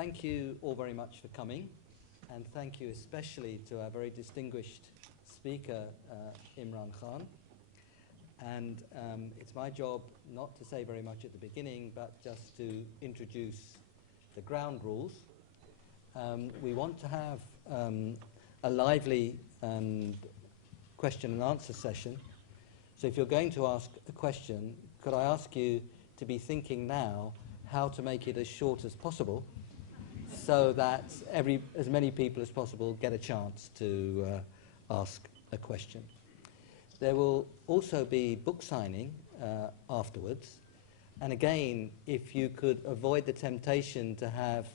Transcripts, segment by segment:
thank you all very much for coming, and thank you especially to our very distinguished speaker, Imran Khan. And it's my job not to say very much at the beginning, but just to introduce the ground rules. We want to have a lively question and answer session. So if you're going to ask a question, could I ask you to be thinking now how to make it as short as possible, so that as many people as possible get a chance to ask a question. There will also be book signing afterwards. And again, if you could avoid the temptation to have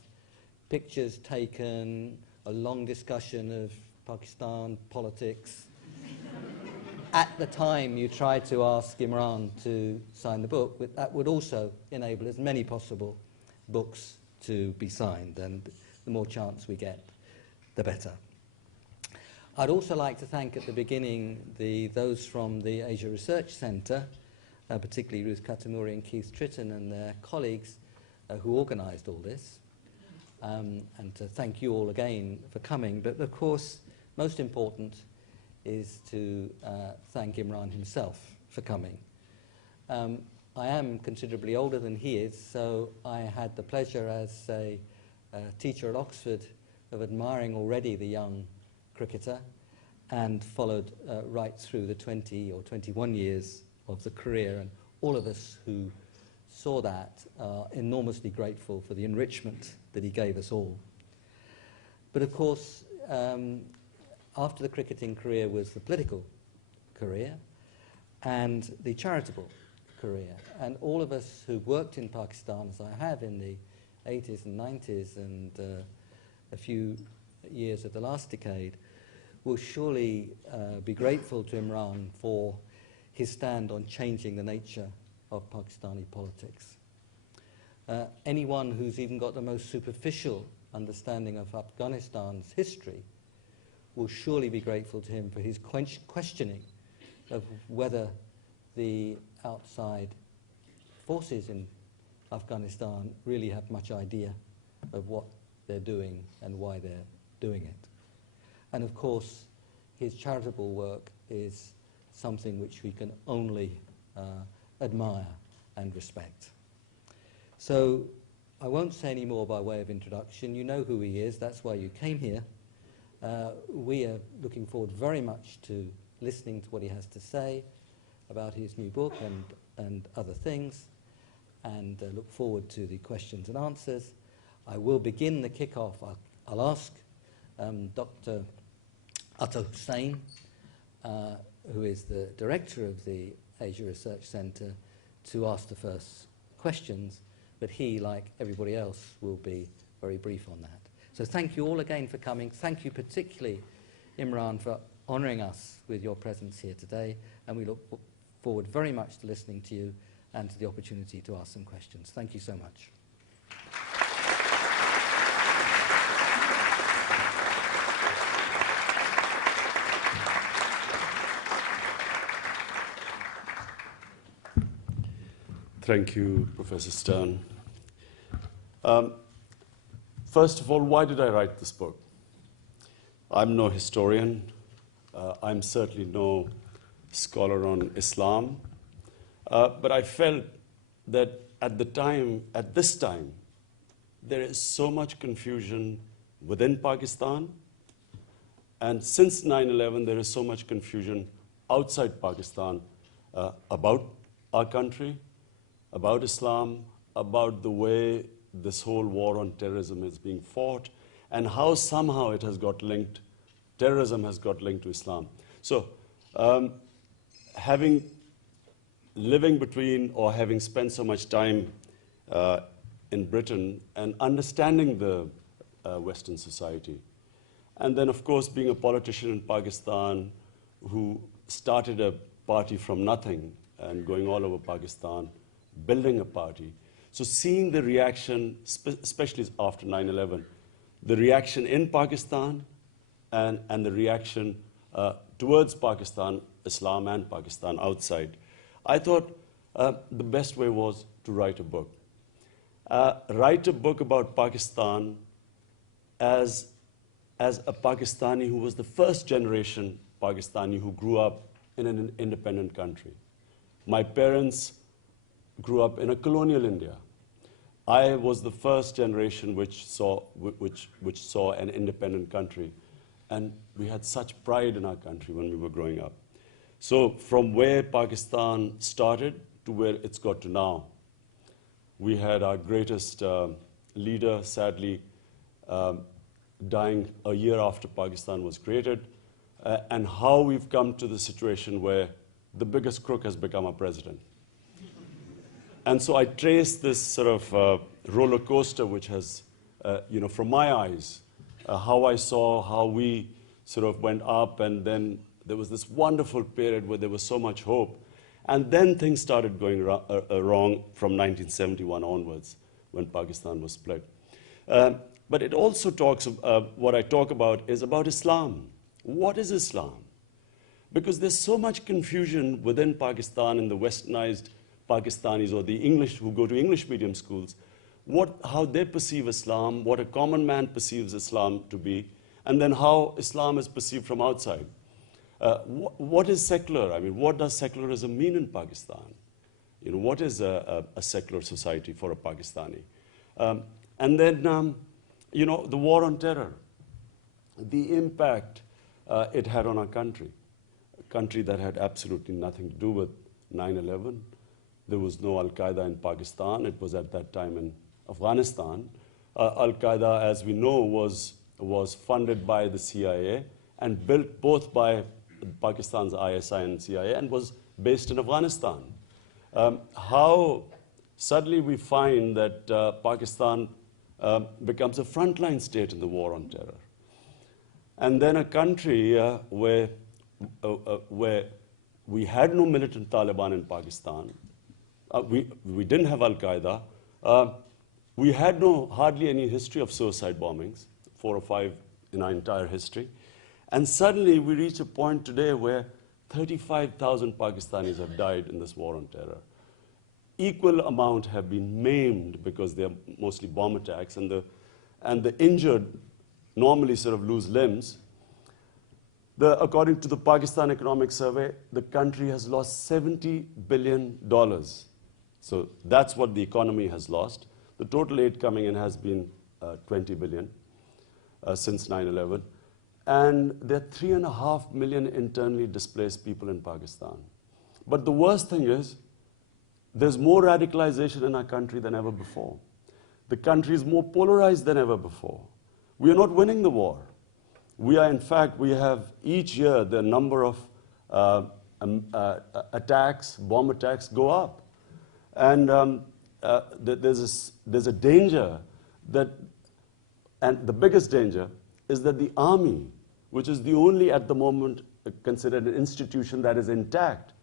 pictures taken, a long discussion of Pakistan politics, at the time you try to ask Imran to sign the book, but that would also enable as many possible books to be signed, and the more chance we get, the better. I'd also like to thank at the beginning those from the Asia Research Centre, particularly Ruth Katamuri and Keith Tritton and their colleagues who organised all this, and to thank you all again for coming. But of course, most important is to thank Imran himself for coming. I am considerably older than he is, so I had the pleasure as a teacher at Oxford of admiring already the young cricketer, and followed right through the 20 or 21 years of the career. And all of us who saw that are enormously grateful for the enrichment that he gave us all. But of course, after the cricketing career was the political career and the charitable career. And all of us who worked in Pakistan, as I have in the 80s and 90s and a few years of the last decade, will surely be grateful to Imran for his stand on changing the nature of Pakistani politics. Anyone who's even got the most superficial understanding of Afghanistan's history will surely be grateful to him for his questioning of whether the outside forces in Afghanistan really have much idea of what they're doing and why they're doing it. And of course, his charitable work is something which we can only admire and respect. So I won't say any more by way of introduction. You know who he is, that's why you came here. We are looking forward very much to listening to what he has to say about his new book and other things, and look forward to the questions and answers. I will begin the kick-off. I'll ask Dr. Atal Hussain, who is the director of the Asia Research Centre, to ask the first questions, but he, like everybody else, will be very brief on that. So thank you all again for coming. Thank you particularly, Imran, for honouring us with your presence here today, and we look forward very much to listening to you and to the opportunity to ask some questions. Thank you so much. Thank you, Professor Stern. First of all, why did I write this book? I'm no historian. I'm certainly no scholar on Islam. But I felt that at this time, there is so much confusion within Pakistan. And since 9/11, there is so much confusion outside Pakistan about our country, about Islam, about the way this whole war on terrorism is being fought, and how somehow it has got linked, terrorism has got linked to Islam. So, living between, or having spent so much time in Britain and understanding the Western society, and then of course being a politician in Pakistan who started a party from nothing and going all over Pakistan, building a party. So seeing the reaction, especially after 9/11, the reaction in Pakistan and the reaction towards Pakistan, Islam and Pakistan outside, I thought the best way was to write a book. write a book about Pakistan as a Pakistani who was the first generation Pakistani who grew up in an independent country. My parents grew up in a colonial India. I was the first generation which saw an independent country, and we had such pride in our country when we were growing up. So from where Pakistan started to where it's got to now, we had our greatest leader, sadly, dying a year after Pakistan was created, and how we've come to the situation where the biggest crook has become our president. And so I traced this sort of roller coaster, which has, from my eyes, how I saw how we sort of went up, and then there was this wonderful period where there was so much hope. And then things started going wrong from 1971 onwards, when Pakistan was split. But it also talks, what I talk about is about Islam. What is Islam? Because there's so much confusion within Pakistan and the westernized Pakistanis or the English who go to English medium schools, how they perceive Islam, what a common man perceives Islam to be, and then how Islam is perceived from outside. What is secular? I mean, what does secularism mean in Pakistan? What is a secular society for a Pakistani? And then, the war on terror, the impact it had on our country, a country that had absolutely nothing to do with 9/11. There was no Al-Qaeda in Pakistan. It was at that time in Afghanistan. Al-Qaeda, as we know, was funded by the CIA and built both by Pakistan's ISI and CIA, and was based in Afghanistan. How suddenly we find that Pakistan becomes a frontline state in the war on terror. And then a country where we had no militant Taliban in Pakistan, we didn't have Al-Qaeda, we had hardly any history of suicide bombings, 4 or 5 in our entire history. And suddenly we reach a point today where 35,000 Pakistanis have died in this war on terror. Equal amount have been maimed because they're mostly bomb attacks, and the injured normally sort of lose limbs. According to the Pakistan Economic Survey, the country has lost $70 billion. So that's what the economy has lost. The total aid coming in has been 20 billion since 9/11. And there are 3.5 million internally displaced people in Pakistan. But the worst thing is, there's more radicalization in our country than ever before. The country is more polarized than ever before. We are not winning the war. We are, in fact, we have each year the number of attacks, bomb attacks go up. And there's a danger that, and the biggest danger is that the army, which is the only at the moment considered an institution that is intact,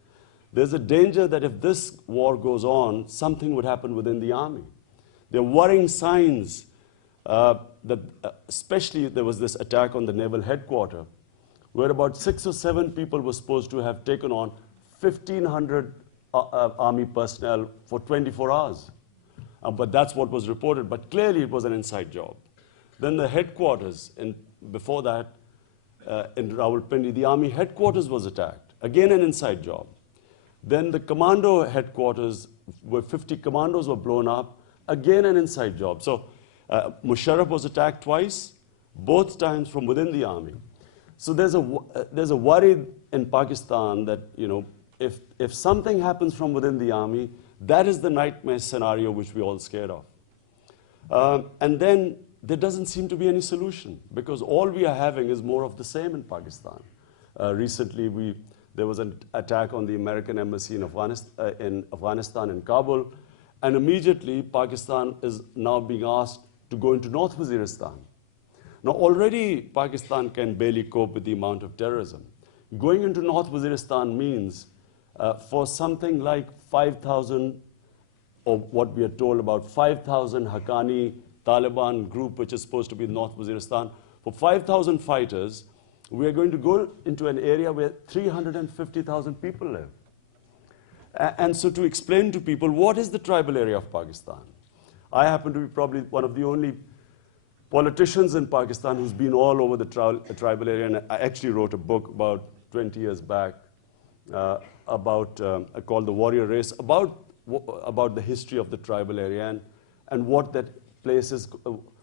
there's a danger that if this war goes on, something would happen within the army. There are worrying signs that, especially there was this attack on the naval headquarters, where about 6 or 7 people were supposed to have taken on 1,500 army personnel for 24 hours. But that's what was reported. But clearly it was an inside job. Then the headquarters, before that, in Rawalpindi, the army headquarters was attacked. Again, an inside job. Then the commando headquarters, where 50 commandos were blown up, again an inside job. So Musharraf was attacked twice, both times from within the army. So there's a worry in Pakistan that, if something happens from within the army, that is the nightmare scenario which we're all scared of. And then there doesn't seem to be any solution, because all we are having is more of the same in Pakistan. Recently, there was an attack on the American embassy in Afghanistan, in Kabul, and immediately Pakistan is now being asked to go into North Waziristan. Now, already Pakistan can barely cope with the amount of terrorism. Going into North Waziristan means for something like 5,000, or what we are told about 5,000 Haqqani Taliban group, which is supposed to be North Waziristan, for 5,000 fighters, we are going to go into an area where 350,000 people live. And so to explain to people, what is the tribal area of Pakistan? I happen to be probably one of the only politicians in Pakistan who's been all over the tribal area, and I actually wrote a book about 20 years back called The Warrior Race, about the history of the tribal area and what that place is.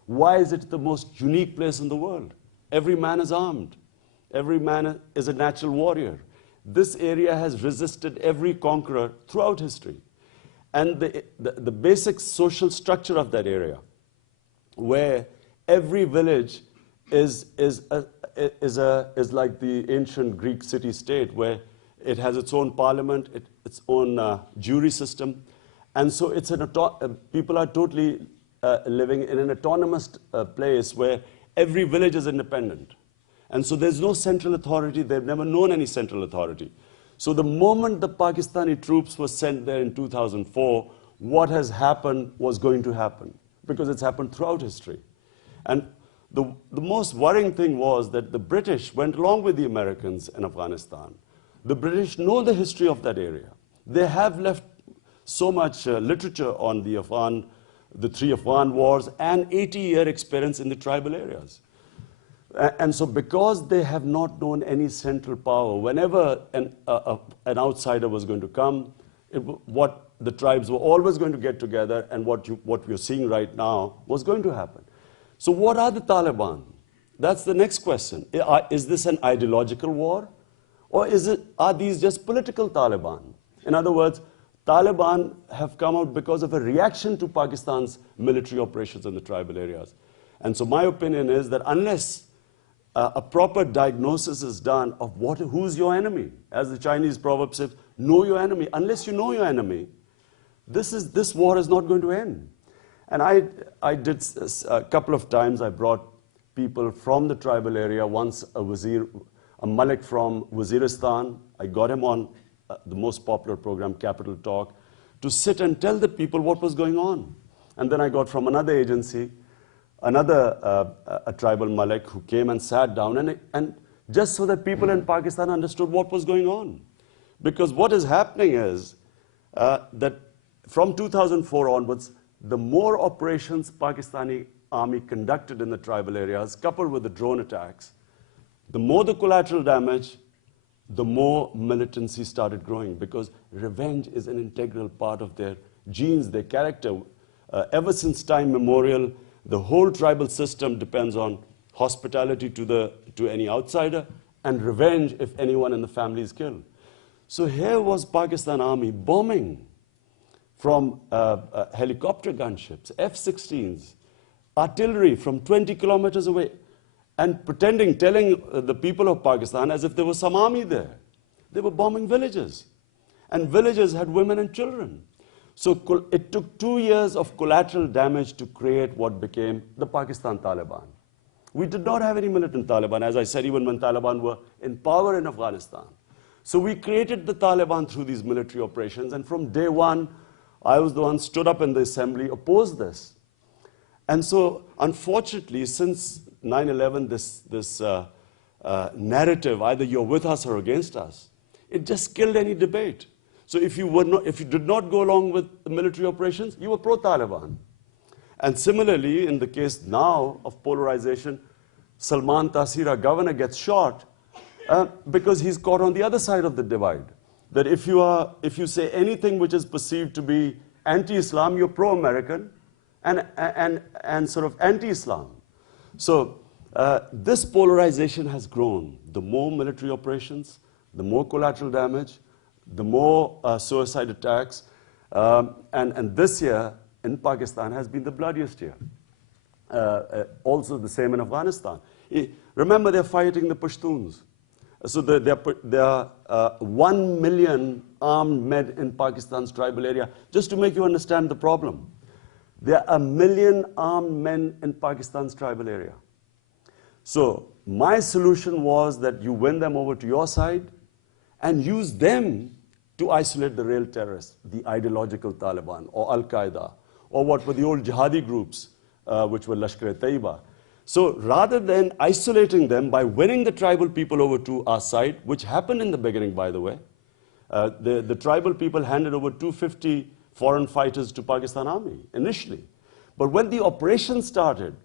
Why is it the most unique place in the world? Every man is armed. Every man is a natural warrior. This area has resisted every conqueror throughout history. And the basic social structure of that area, where every village is like the ancient Greek city-state, where it has its own parliament, its own jury system. And so it's people are totally living in an autonomous place where every village is independent. And so there's no central authority. They've never known any central authority. So the moment the Pakistani troops were sent there in 2004, what has happened was going to happen, because it's happened throughout history. And the most worrying thing was that the British went along with the Americans in Afghanistan. The British know the history of that area. They have left so much literature on the three Afghan wars and 80-year experience in the tribal areas. And so because they have not known any central power, whenever an outsider was going to come, what the tribes were always going to get together, and what we're seeing right now was going to happen. So what are the Taliban? That's the next question. Is this an ideological war? Or are these just political Taliban? In other words, Taliban have come out because of a reaction to Pakistan's military operations in the tribal areas. And so my opinion is that unless a proper diagnosis is done of who's your enemy, as the Chinese proverb says, know your enemy. Unless you know your enemy, this war is not going to end. And I did a couple of times. I brought people from the tribal area. Once a Malik from Waziristan. I got him on the most popular program, Capital Talk, to sit and tell the people what was going on. And then I got from another agency, a tribal Malik who came and sat down, and just so that people in Pakistan understood what was going on. Because what is happening is that from 2004 onwards, the more operations Pakistani army conducted in the tribal areas, coupled with the drone attacks, the more the collateral damage, the more militancy started growing, because revenge is an integral part of their genes, their character. Ever since time memorial, the whole tribal system depends on hospitality to any outsider and revenge if anyone in the family is killed. So here was Pakistan Army bombing from helicopter gunships, F-16s, artillery from 20 kilometers away, and telling the people of Pakistan as if there was some army there. They were bombing villages. And villages had women and children. So it took 2 years of collateral damage to create what became the Pakistan Taliban. We did not have any militant Taliban, as I said, even when Taliban were in power in Afghanistan. So we created the Taliban through these military operations, and from day one, I was the one stood up in the assembly, opposed this. And so, unfortunately, since 9/11, this narrative, either you're with us or against us, it just killed any debate. So if you did not go along with the military operations, you were pro-Taliban. And similarly, in the case now of polarization, Salman Taseer, our governor, gets shot because he's caught on the other side of the divide. That if you say anything which is perceived to be anti-Islam, you're pro-American and sort of anti-Islam. So this polarization has grown. The more military operations, the more collateral damage, the more suicide attacks. And this year in Pakistan has been the bloodiest year. Also the same in Afghanistan. Remember, they're fighting the Pashtuns. So there are 1 million armed men in Pakistan's tribal area. Just to make you understand the problem, there are 1 million armed men in Pakistan's tribal area. So my solution was that you win them over to your side and use them to isolate the real terrorists, the ideological Taliban or Al-Qaeda, or what were the old jihadi groups, which were Lashkar-e-Taiba. So rather than isolating them by winning the tribal people over to our side, which happened in the beginning, by the way, the tribal people handed over 250 foreign fighters to Pakistan Army initially. But when the operation started,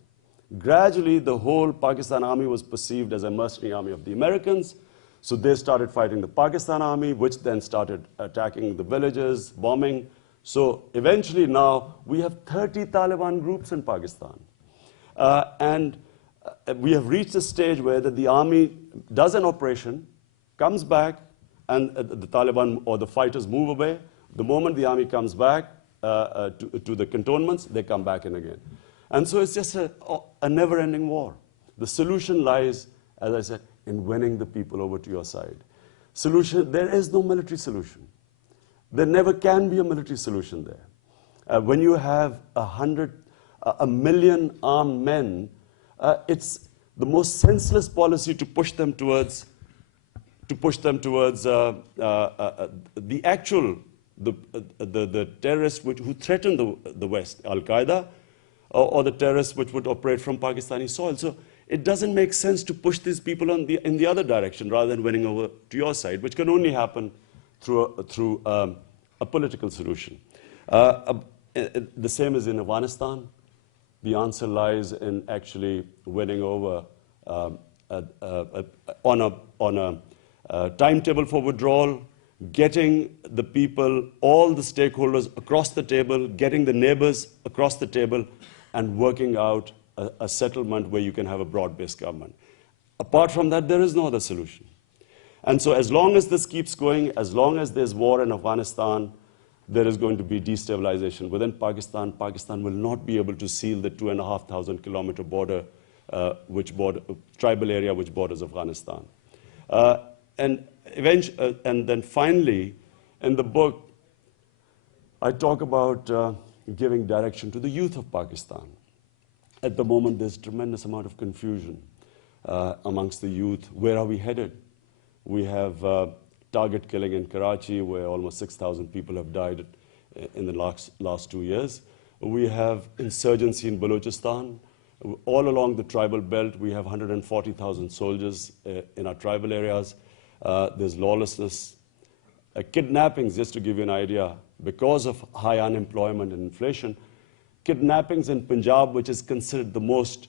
gradually the whole Pakistan army was perceived as a mercenary army of the Americans. So they started fighting the Pakistan army, which then started attacking the villages, bombing. So eventually now we have 30 Taliban groups in Pakistan. And we have reached a stage where the army does an operation, comes back, and the Taliban or the fighters move away. The moment the army comes back to the cantonments, they come back in again. And so it's just a never-ending war. The solution lies, as I said, in winning the people over to your side. There is no military solution. There never can be a military solution there. When you have 1 million armed men, it's the most senseless policy to push them towards the terrorists who threaten the West, Al-Qaeda, or the terrorists which would operate from Pakistani soil. So it doesn't make sense to push these people in the other direction rather than winning over to your side, which can only happen through a political solution. The same is in Afghanistan. The answer lies in actually winning over on a timetable for withdrawal, getting the people, all the stakeholders across the table, getting the neighbors across the table, and working out a settlement where you can have a broad-based government. Apart from that, there is no other solution. And so as long as this keeps going, as long as there's war in Afghanistan, there is going to be destabilization within Pakistan. Pakistan will not be able to seal the 2,500-kilometer border, tribal area which borders Afghanistan. And then finally, in the book, I talk about giving direction to the youth of Pakistan. At the moment, there's a tremendous amount of confusion amongst the youth. Where are we headed? We have target killing in Karachi, where almost 6,000 people have died in the last 2 years. We have insurgency in Balochistan. All along the tribal belt, we have 140,000 soldiers in our tribal areas. There's lawlessness. Kidnappings, just to give you an idea, because of high unemployment and inflation, kidnappings in Punjab, which is considered the most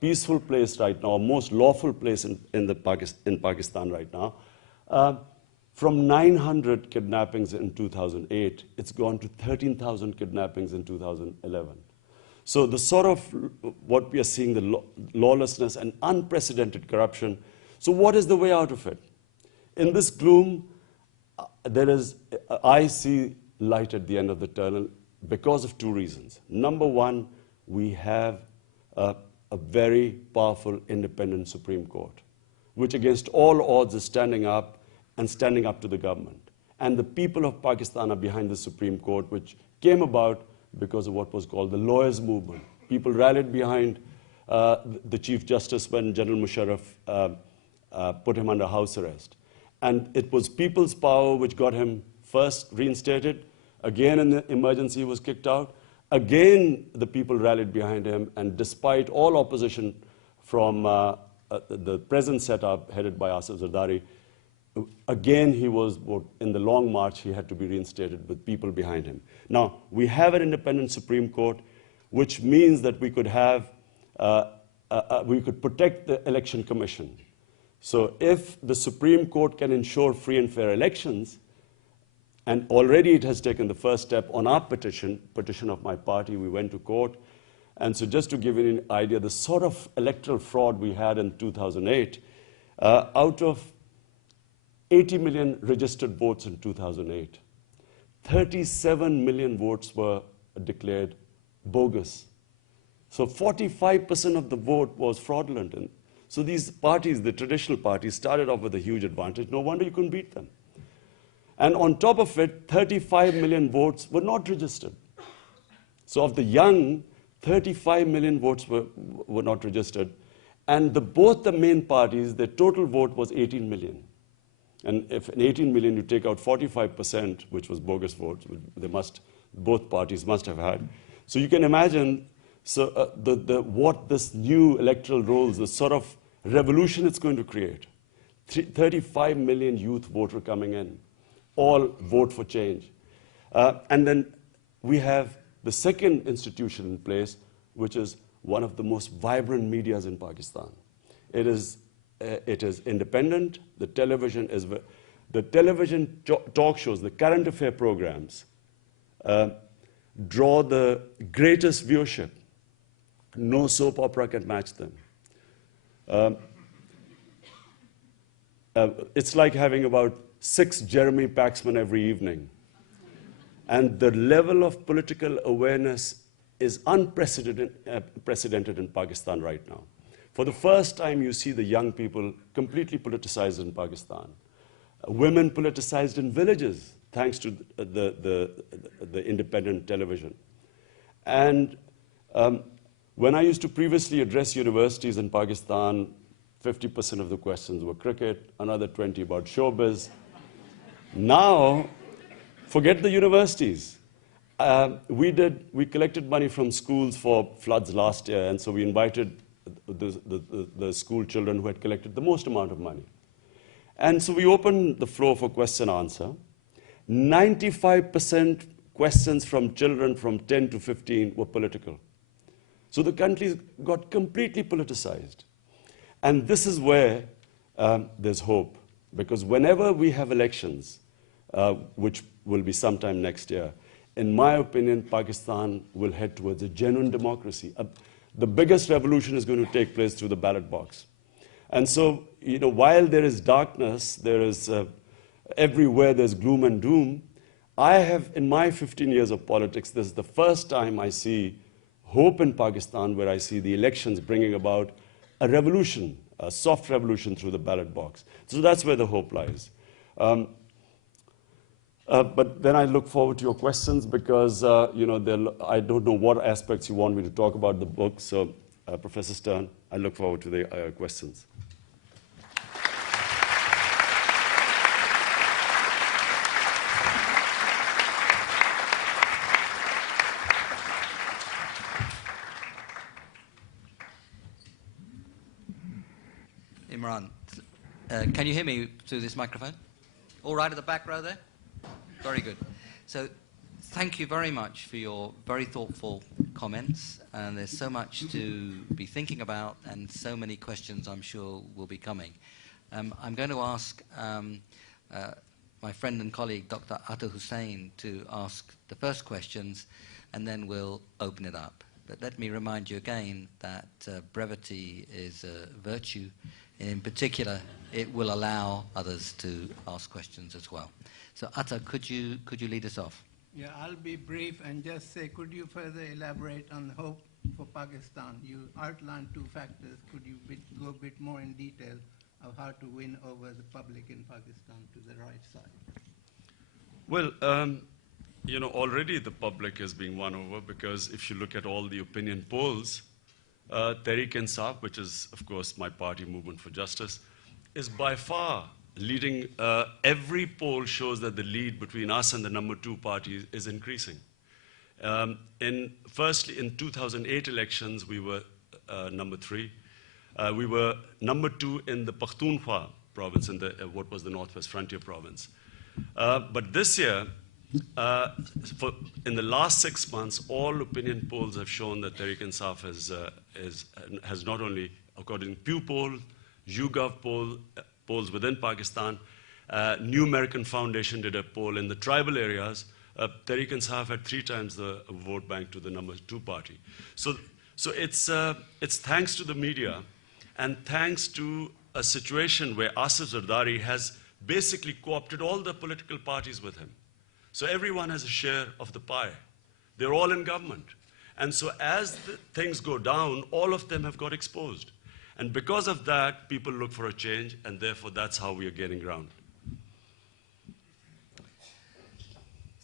peaceful place right now, most lawful place in Pakistan right now, from 900 kidnappings in 2008, it's gone to 13,000 kidnappings in 2011. So the sort of what we are seeing, the lawlessness and unprecedented corruption. So what is the way out of it? In this gloom, I see light at the end of the tunnel because of 2 reasons. Number one, we have a very powerful independent Supreme Court, which against all odds is standing up to the government. And the people of Pakistan are behind the Supreme Court, which came about because of what was called the lawyers' movement. People rallied behind the Chief Justice when General Musharraf put him under house arrest. And it was people's power which got him first reinstated. Again, in the emergency, he was kicked out. Again, the people rallied behind him, and despite all opposition from the present setup headed by Asif Zardari, again, he was, in the long march, he had to be reinstated with people behind him. Now, we have an independent Supreme Court, which means that we could have, we could protect the Election Commission. So if the Supreme Court can ensure free and fair elections, and already it has taken the first step on our petition of my party, we went to court. And so just to give you an idea, the sort of electoral fraud we had in 2008, out of 80 million registered votes in 2008, 37 million votes were declared bogus. So 45% of the vote was fraudulent. And so these parties, the traditional parties, started off with a huge advantage. No wonder you couldn't beat them. And on top of it, 35 million votes were not registered. So of the young, 35 million votes were not registered. And both the main parties, their total vote was 18 million. And if in 18 million you take out 45%, which was bogus votes, both parties must have had. So you can imagine what this new electoral rolls, the sort of revolution it's going to create. 35 million youth voter coming in, all vote for change. And then we have the second institution in place, which is one of the most vibrant medias in Pakistan. It is independent. The television talk shows, the current affair programs, draw the greatest viewership. No soap opera can match them. It's like having about 6 Jeremy Paxman every evening. And the level of political awareness is unprecedented in Pakistan right now. For the first time, you see the young people completely politicized in Pakistan. Women politicized in villages, thanks to the independent television. And when I used to previously address universities in Pakistan, 50% of the questions were cricket, another 20 about showbiz. Now, forget the universities. We collected money from schools for floods last year, and so we invited the school children who had collected the most amount of money. And so we opened the floor for question and answer. 95% questions from children from 10 to 15 were political. So the country got completely politicized. And this is where there's hope, because whenever we have elections, which will be sometime next year, in my opinion, Pakistan will head towards a genuine democracy. The biggest revolution is going to take place through the ballot box. And so, while there is darkness, there is everywhere there's gloom and doom, I have, in my 15 years of politics, this is the first time I see hope in Pakistan, where I see the elections bringing about a revolution, a soft revolution through the ballot box. So that's where the hope lies. But then I look forward to your questions, because I don't know what aspects you want me to talk about the book. So, Professor Stern, I look forward to the questions. Imran, can you hear me through this microphone? All right at the back row there? Very good. So thank you very much for your very thoughtful comments. And there's so much to be thinking about, and so many questions I'm sure will be coming. I'm going to ask my friend and colleague, Dr. Atta Hussain, to ask the first questions, and then we'll open it up. But let me remind you again that brevity is a virtue. In particular, it will allow others to ask questions as well. So, Atta, could you lead us off? Yeah, I'll be brief and just say, could you further elaborate on hope for Pakistan? You outlined 2 factors. Could you go a bit more in detail of how to win over the public in Pakistan to the right side? Well, already the public is being won over, because if you look at all the opinion polls, Tehreek-e-Insaf, which is, of course, my party, Movement for Justice, is by far leading. Every poll shows that the lead between us and the number 2 party is increasing. Firstly, in 2008 elections, we were number 3. We were number 2 in the Pakhtunkhwa province, in what was the Northwest Frontier province. But this year, in the last 6 months, all opinion polls have shown that Tehreek-e-Insaf has not only, according to Pew poll, YouGov poll, polls within Pakistan, New American Foundation did a poll in the tribal areas. Tehreek-e-Insaf had 3 times the vote bank to the number 2 party. So it's thanks to the media, and thanks to a situation where Asif Zardari has basically co-opted all the political parties with him. So everyone has a share of the pie. They're all in government. And so as things go down, all of them have got exposed. And because of that, people look for a change, and therefore that's how we are gaining ground.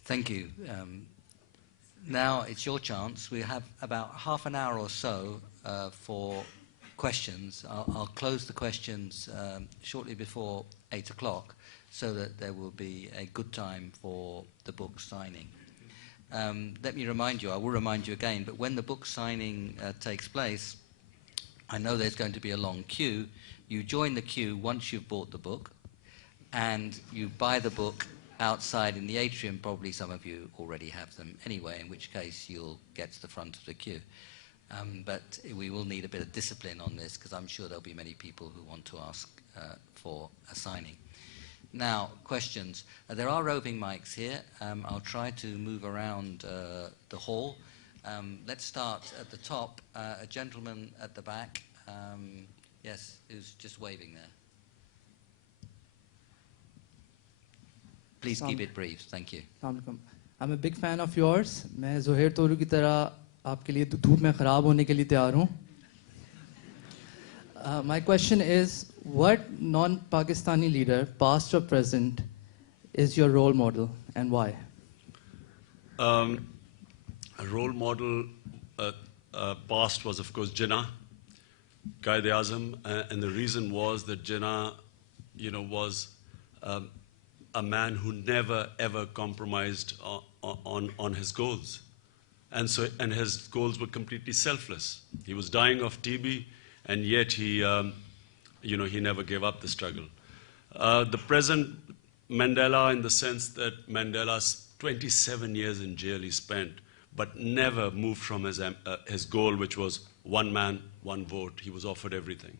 Thank you. Now it's your chance. We have about half an hour or so for questions. I'll close the questions shortly before 8 o'clock, so that there will be a good time for the book signing. Let me remind you, I will remind you again, but when the book signing takes place, I know there's going to be a long queue. You join the queue once you've bought the book, and you buy the book outside in the atrium, probably some of you already have them anyway, in which case you'll get to the front of the queue. But we will need a bit of discipline on this, because I'm sure there'll be many people who want to ask for a signing. Now, questions. There are roving mics here. I'll try to move around the hall. Let's start at the top. A gentleman at the back. Yes, who's just waving there. Please keep it brief. Thank you. I'm a big fan of yours. मैं ज़ोहैर तोरू की तरह आपके लिए धूप में खराब होने के लिए तैयार हूँ. My question is, what non-Pakistani leader, past or present, is your role model and why? A role model past was, of course, Jinnah, Qaeda-e-Azam, and the reason was that Jinnah, was a man who never ever compromised on his goals, and his goals were completely selfless. He was dying of TB, and yet he never gave up the struggle. The present Mandela, in the sense that Mandela's 27 years in jail he spent, but never moved from his goal, which was one man, one vote. He was offered everything.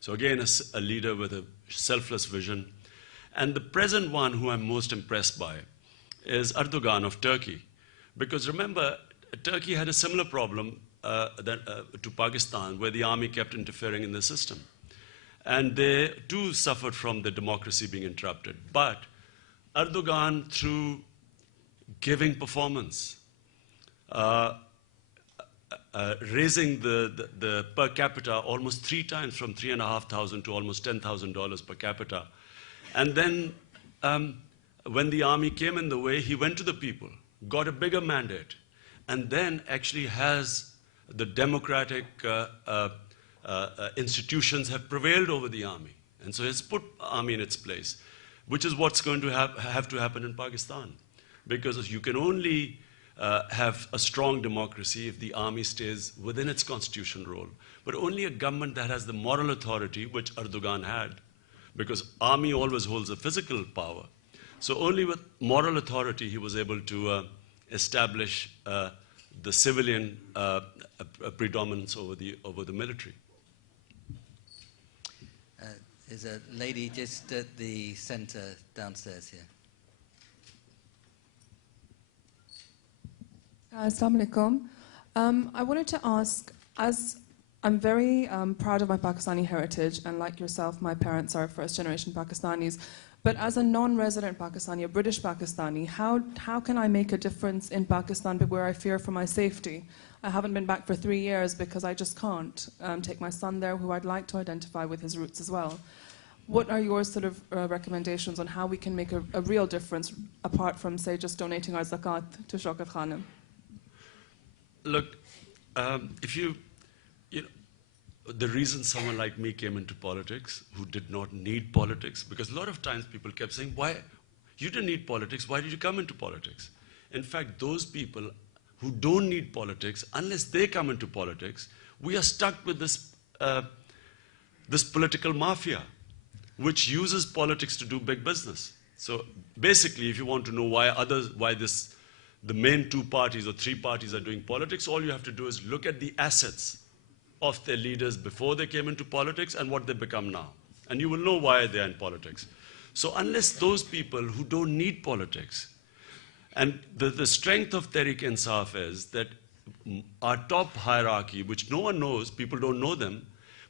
So again, a leader with a selfless vision. And the present one who I'm most impressed by is Erdogan of Turkey. Because remember, Turkey had a similar problem to Pakistan, where the army kept interfering in the system. And they too suffered from the democracy being interrupted. But Erdogan, through giving performance, raising the per capita almost 3 times, from $3,500 to almost $10,000 per capita. And then when the army came in the way, he went to the people, got a bigger mandate, and then actually has the democratic institutions have prevailed over the army. And so it's put army in its place, which is what's going to have to happen in Pakistan. Because you can only have a strong democracy if the army stays within its constitutional role. But only a government that has the moral authority, which Erdogan had, because army always holds a physical power. So only with moral authority he was able to establish the civilian predominance over the military. There's a lady just at the center downstairs here. Assalamu alaikum. I wanted to ask, as I'm very proud of my Pakistani heritage, and like yourself, my parents are first-generation Pakistanis, but as a non-resident Pakistani, a British Pakistani, how can I make a difference in Pakistan where I fear for my safety? I haven't been back for 3 years because I just can't take my son there, who I'd like to identify with his roots as well. What are your sort of recommendations on how we can make a real difference, apart from, say, just donating our zakat to Shaukat Khanum? Look, the reason someone like me came into politics, who did not need politics, because a lot of times people kept saying, why, you didn't need politics, why did you come into politics? In fact, those people who don't need politics, unless they come into politics, we are stuck with this political mafia, which uses politics to do big business. So basically, if you want to know why the main 2 parties or 3 parties are doing politics, all you have to do is look at the assets of their leaders before they came into politics and what they become now. And you will know why they are in politics. So unless those people who don't need politics, and the strength of Tehreek-e-Insaf is that our top hierarchy, which no one knows, people don't know them,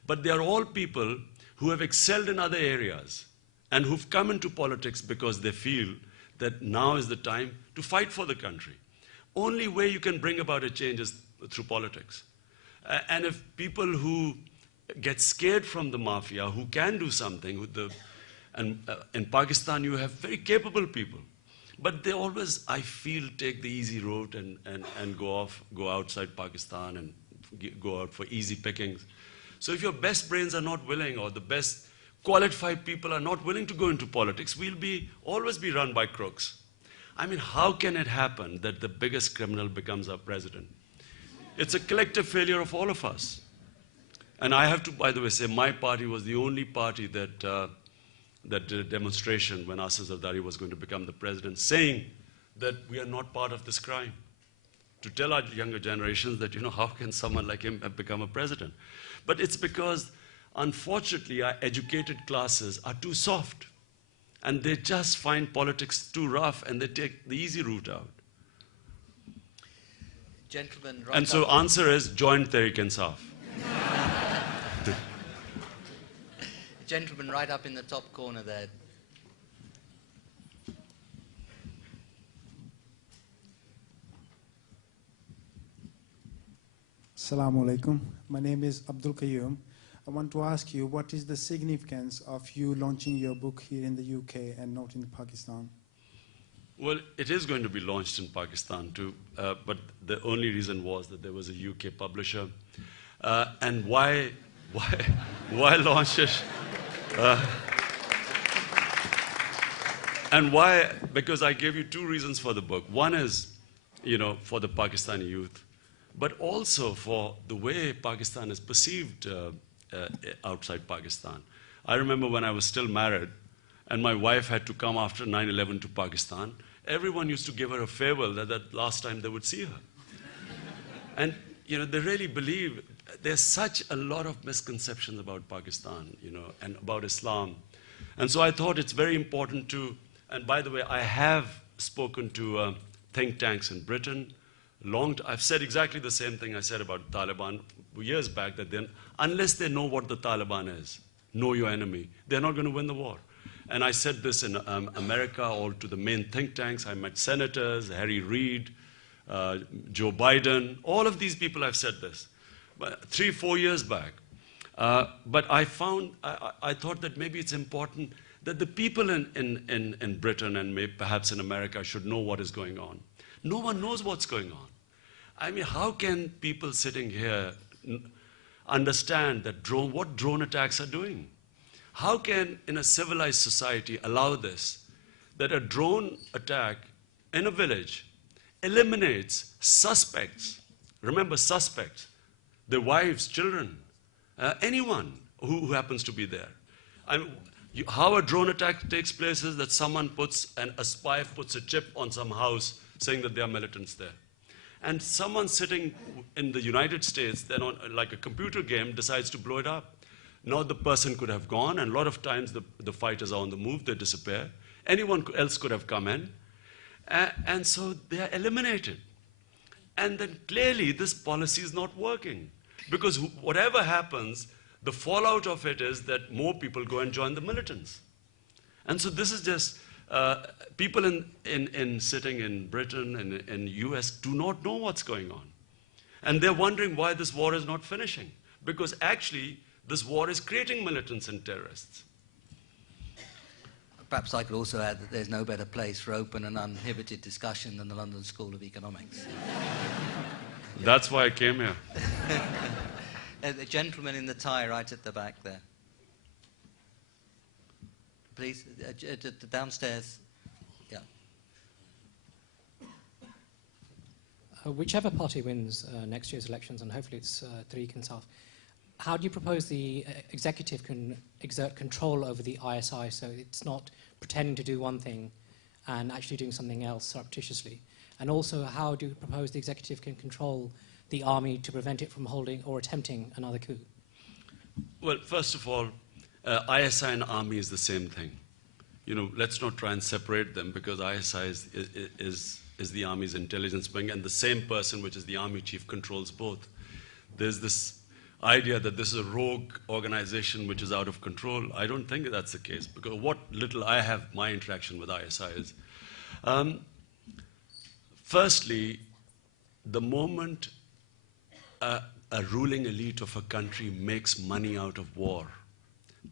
but they are all people who have excelled in other areas and who've come into politics because they feel that now is the time to fight for the country. Only way you can bring about a change is through politics. And if people who get scared from the mafia, who can do something, and in Pakistan you have very capable people, but they always, I feel, take the easy route and go outside Pakistan and go out for easy pickings. So if your best brains are not willing, or the best qualified people are not willing to go into politics, we'll always be run by crooks. I mean, how can it happen that the biggest criminal becomes our president? It's a collective failure of all of us. And I have to, by the way, say my party was the only party that that did a demonstration when Asif Zardari was going to become the president, saying that we are not part of this crime. To tell our younger generations that, how can someone like him have become a president? But it's because, unfortunately, our educated classes are too soft. And they just find politics too rough, and they take the easy route out. Gentlemen, right And so answer is, join Tehreek-e-Insaf. Gentleman right up in the top corner there. Assalamu alaikum. My name is Abdul Qayyum. I want to ask you, what is the significance of you launching your book here in the UK and not in Pakistan? Well, it is going to be launched in Pakistan too, but the only reason was that there was a UK publisher. And why launch it? And why? Because I gave you two reasons for the book. One is, for the Pakistani youth, but also for the way Pakistan is perceived outside Pakistan. I remember when I was still married, and my wife had to come after 9/11 to Pakistan. Everyone used to give her a farewell that last time they would see her. And they really believe there's such a lot of misconceptions about Pakistan, and about Islam. And so I thought it's very important to, and by the way, I have spoken to think tanks in Britain. I've said exactly the same thing I said about Taliban years back, that unless they know what the Taliban is, know your enemy, they're not going to win the war. And I said this in America, all to the main think tanks. I met senators, Harry Reid, Joe Biden, all of these people I've said this. But 3-4 years back. But I thought that maybe it's important that the people in Britain and maybe perhaps in America should know what is going on. No one knows what's going on. I mean, how can people sitting here understand that what drone attacks are doing? How can, in a civilized society, allow this, that a drone attack in a village eliminates suspects? Remember, suspects, their wives, children, anyone who happens to be there. How a drone attack takes place is that someone a spy puts a chip on some house saying that there are militants there. And someone sitting in the United States, then on like a computer game, decides to blow it up. Now the person could have gone, and a lot of times the fighters are on the move, they disappear. Anyone else could have come in. And so they are eliminated. And then clearly this policy is not working. Because whatever happens, the fallout of it is that more people go and join the militants. And so this is just, people sitting in Britain and in US do not know what's going on. And they're wondering why this war is not finishing. Because actually, this war is creating militants and terrorists. Perhaps I could also add that there's no better place for open and uninhibited discussion than the London School of Economics. That's why I came here. The gentleman in the tie right at the back there. Please, downstairs. Yeah. Whichever party wins next year's elections, and hopefully it's Tehreek-e-Insaf, how do you propose the executive can exert control over the ISI so it's not pretending to do one thing and actually doing something else surreptitiously? And also, how do you propose the executive can control the army to prevent it from holding or attempting another coup? Well, first of all, ISI and army is the same thing. Let's not try and separate them, because ISI is the army's intelligence wing, and the same person, which is the army chief, controls both. There's this idea that this is a rogue organization which is out of control. I don't think that's the case, because what little I have my interaction with ISI is, firstly, the moment a ruling elite of a country makes money out of war,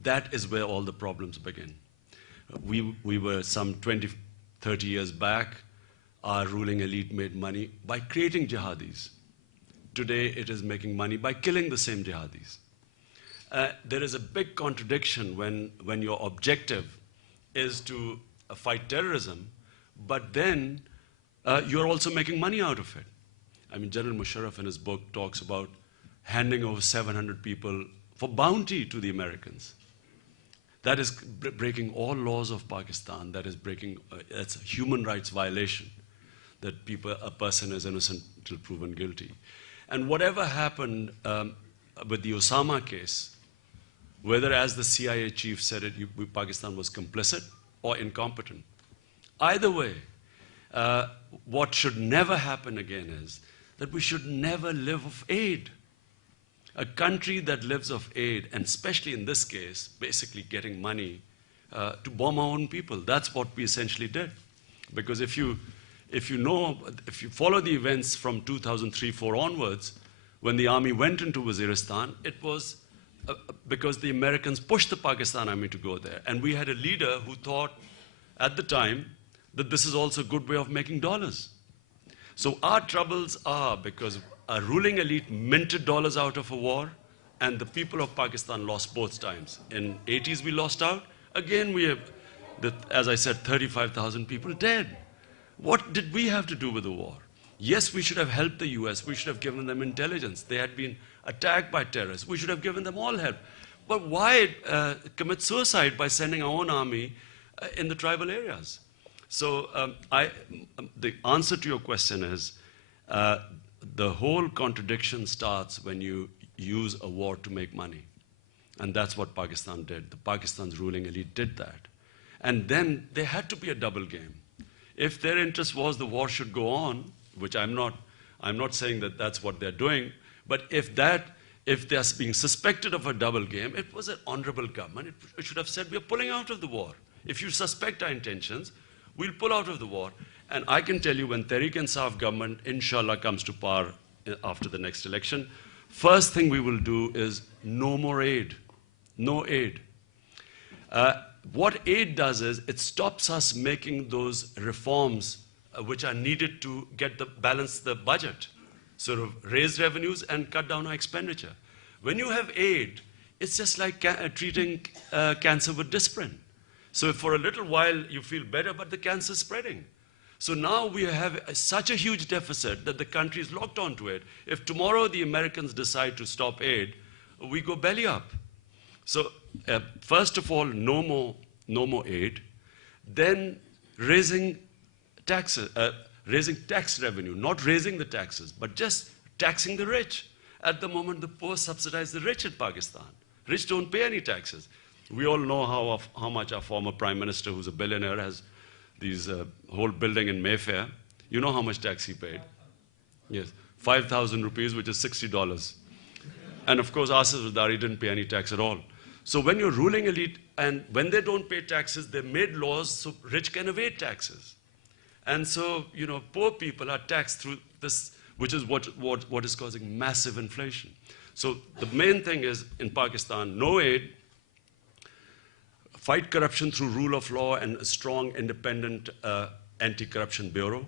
that is where all the problems begin. We were some 20, 30 years back, our ruling elite made money by creating jihadis. Today it is making money by killing the same jihadis. There is a big contradiction when your objective is to fight terrorism, but then you're also making money out of it. I mean, General Musharraf in his book talks about handing over 700 people for bounty to the Americans. That is breaking all laws of Pakistan. That is breaking, that's a human rights violation, that a person is innocent until proven guilty. And whatever happened with the Osama case, whether as the CIA chief said it, Pakistan was complicit or incompetent, either way, what should never happen again is that we should never live of aid. A country that lives of aid, and especially in this case, basically getting money to bomb our own people. That's what we essentially did. Because if you follow the events from 2003-4 onwards, when the army went into Waziristan, it was because the Americans pushed the Pakistan army to go there. And we had a leader who thought at the time that this is also a good way of making dollars. So our troubles are because a ruling elite minted dollars out of a war, and the people of Pakistan lost both times. In the 80s, we lost out. Again, we have, as I said, 35,000 people dead. What did we have to do with the war? Yes, we should have helped the US. We should have given them intelligence. They had been attacked by terrorists. We should have given them all help. But why commit suicide by sending our own army in the tribal areas? So the answer to your question is, the whole contradiction starts when you use a war to make money. And that's what Pakistan did. Pakistan's ruling elite did that. And then there had to be a double game. If their interest was the war should go on, which I'm not saying that that's what they're doing, but if they're being suspected of a double game, it was an honorable government. It should have said, we're pulling out of the war. If you suspect our intentions, we'll pull out of the war. And I can tell you when Tehreek-e-Insaf government, inshallah, comes to power after the next election, first thing we will do is no more aid. No aid. What aid does is it stops us making those reforms which are needed to balance the budget, sort of raise revenues and cut down our expenditure. When you have aid, it's just like treating cancer with Disprin. So for a little while you feel better, but the cancer is spreading. So now we have such a huge deficit that the country is locked onto it. If tomorrow the Americans decide to stop aid, we go belly up. So first of all, no more aid. Then raising taxes, raising tax revenue, not raising the taxes, but just taxing the rich. At the moment, the poor subsidize the rich in Pakistan. Rich don't pay any taxes. We all know how much our former prime minister, who's a billionaire, has these whole building in Mayfair. You know how much tax he paid? Yes, 5,000 rupees, which is $60. And of course, Asif Zardari didn't pay any tax at all. So when you're ruling elite, and when they don't pay taxes, they made laws so rich can evade taxes. And so, poor people are taxed through this, which is what is causing massive inflation. So the main thing is, in Pakistan, no aid, fight corruption through rule of law and a strong, independent anti-corruption bureau,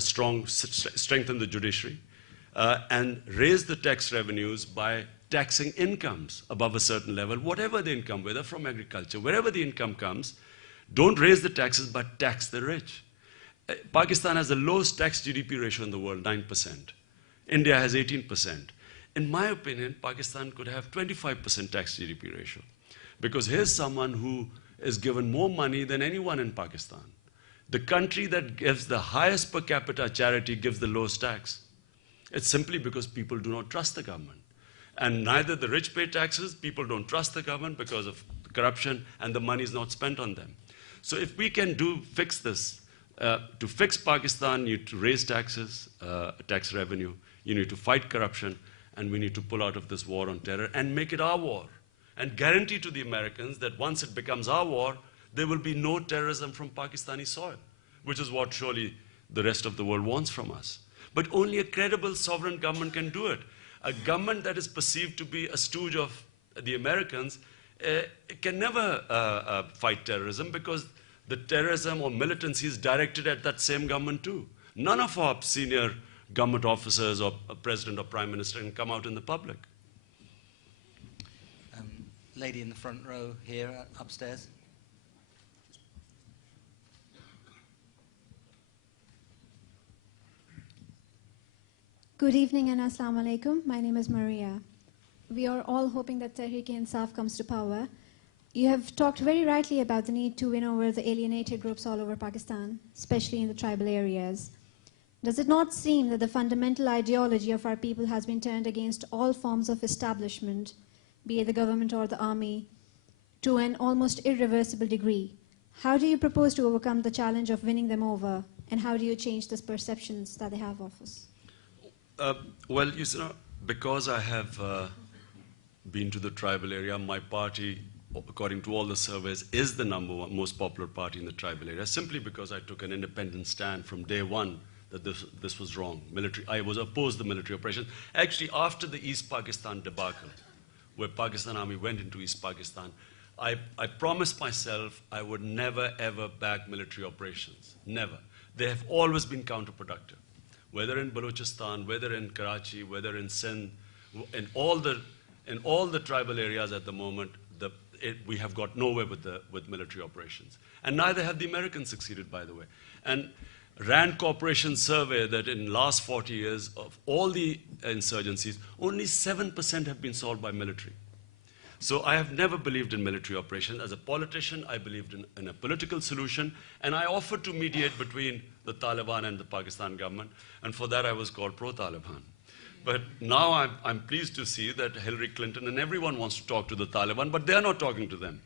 strengthen the judiciary, and raise the tax revenues by taxing incomes above a certain level, whatever the income, whether from agriculture, wherever the income comes, don't raise the taxes, but tax the rich. Pakistan has the lowest tax GDP ratio in the world, 9%. India has 18%. In my opinion, Pakistan could have 25% tax GDP ratio. Because here's someone who is given more money than anyone in Pakistan. The country that gives the highest per capita charity gives the lowest tax. It's simply because people do not trust the government. And neither the rich pay taxes, people don't trust the government because of corruption, and the money is not spent on them. So if we can fix this, to fix Pakistan, you need to raise taxes, tax revenue, you need to fight corruption, and we need to pull out of this war on terror and make it our war. And guarantee to the Americans that once it becomes our war, there will be no terrorism from Pakistani soil, which is what surely the rest of the world wants from us. But only a credible sovereign government can do it. A government that is perceived to be a stooge of the Americans can never fight terrorism, because the terrorism or militancy is directed at that same government too. None of our senior government officers or a president or prime minister can come out in the public. Lady in the front row here, upstairs. Good evening and Assalamu alaikum. My name is Maria. We are all hoping that Tehreek-e-Insaf comes to power. You have talked very rightly about the need to win over the alienated groups all over Pakistan, especially in the tribal areas. Does it not seem that the fundamental ideology of our people has been turned against all forms of establishment, be it the government or the army, to an almost irreversible degree? How do you propose to overcome the challenge of winning them over, and how do you change the perceptions that they have of us? Well, because I have been to the tribal area, my party, according to all the surveys, is the number one most popular party in the tribal area, simply because I took an independent stand from day one that this was wrong. I was opposed to the military operation. Actually, after the East Pakistan debacle, where Pakistan Army went into East Pakistan, I promised myself I would never, ever back military operations. Never. They have always been counterproductive. Whether in Balochistan, whether in Karachi, whether in Sindh, in all the tribal areas at the moment, we have got nowhere with military operations. And neither have the Americans succeeded, by the way. And Rand Corporation survey that in last 40 years of all the insurgencies, only 7% have been solved by military. So I have never believed in military operations. As a politician, I believed in a political solution, and I offered to mediate between the Taliban and the Pakistan government, and for that I was called pro-Taliban. But now I'm pleased to see that Hillary Clinton and everyone wants to talk to the Taliban, but they're not talking to them.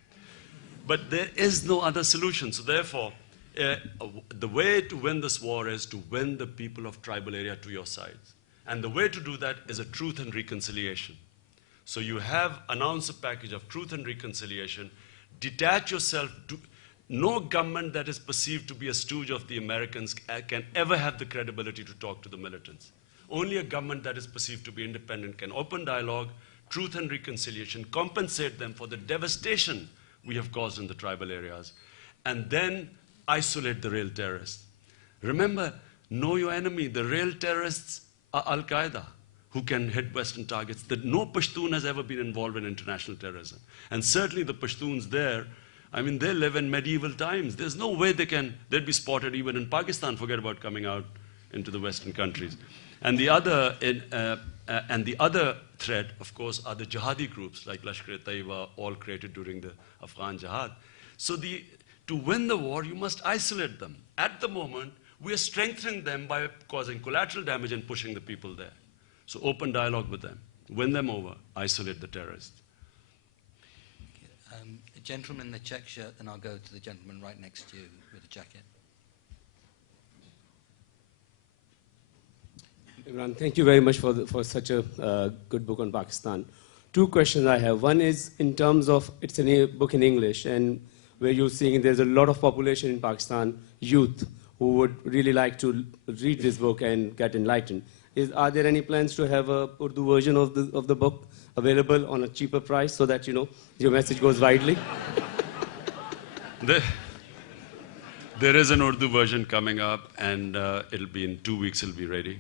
But there is no other solution. So therefore, the way to win this war is to win the people of tribal area to your side. And the way to do that is a truth and reconciliation. So you have announced a package of truth and reconciliation. Detach yourself. No government that is perceived to be a stooge of the Americans can ever have the credibility to talk to the militants. Only a government that is perceived to be independent can open dialogue, truth and reconciliation, compensate them for the devastation we have caused in the tribal areas, and then isolate the real terrorists. Remember, know your enemy. The real terrorists are Al-Qaeda, who can hit Western targets. That no Pashtun has ever been involved in international terrorism. And certainly the Pashtuns there, I mean, they live in medieval times. There's no way they'd be spotted even in Pakistan, forget about coming out into the Western countries. And the other threat, of course, are the jihadi groups like Lashkar-e-Taiba, all created during the Afghan jihad. So to win the war, you must isolate them. At the moment, we are strengthening them by causing collateral damage and pushing the people there. So open dialogue with them, win them over, isolate the terrorists. A gentleman in the check shirt, then I'll go to the gentleman right next to you with the jacket. Imran, thank you very much for such a good book on Pakistan. Two questions I have. One is in terms of, it's a book in English, and where you're seeing there's a lot of population in Pakistan, youth, who would really like to read this book and get enlightened. Are there any plans to have a Urdu version of the book available on a cheaper price so that, your message goes widely? There is an Urdu version coming up, and it'll be in 2 weeks, it'll be ready.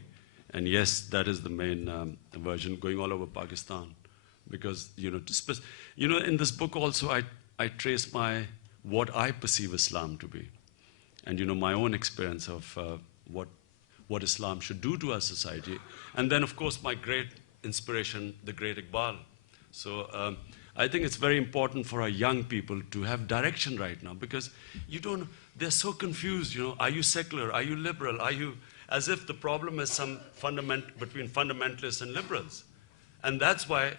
And yes, that is the main version going all over Pakistan. Because, in this book also, I trace what I perceive Islam to be. And, my own experience of what Islam should do to our society. And then, of course, my great inspiration, the great Iqbal. So I think it's very important for our young people to have direction right now, because they're so confused, are you secular, are you liberal, as if the problem is some between fundamentalists and liberals. And that's why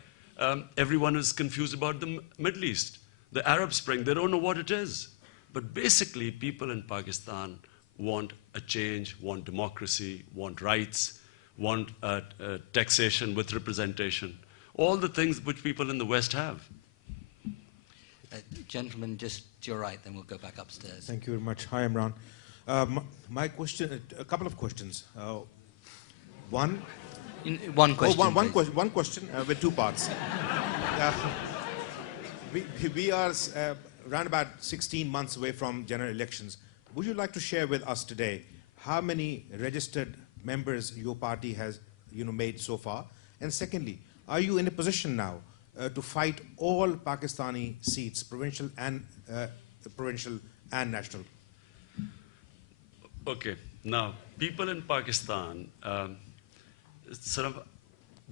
everyone is confused about the Middle East, the Arab Spring. They don't know what it is. But basically, people in Pakistan want a change, want democracy, want rights, want taxation with representation. All the things which people in the West have. Gentlemen, just to your right, then we'll go back upstairs. Thank you very much. Hi, Imran. My question, a couple of questions. One question. One question with two parts. We are around about 16 months away from general elections. Would you like to share with us today how many registered members your party has made so far? And secondly, are you in a position now to fight all Pakistani seats, provincial and national? Okay, now people in Pakistan,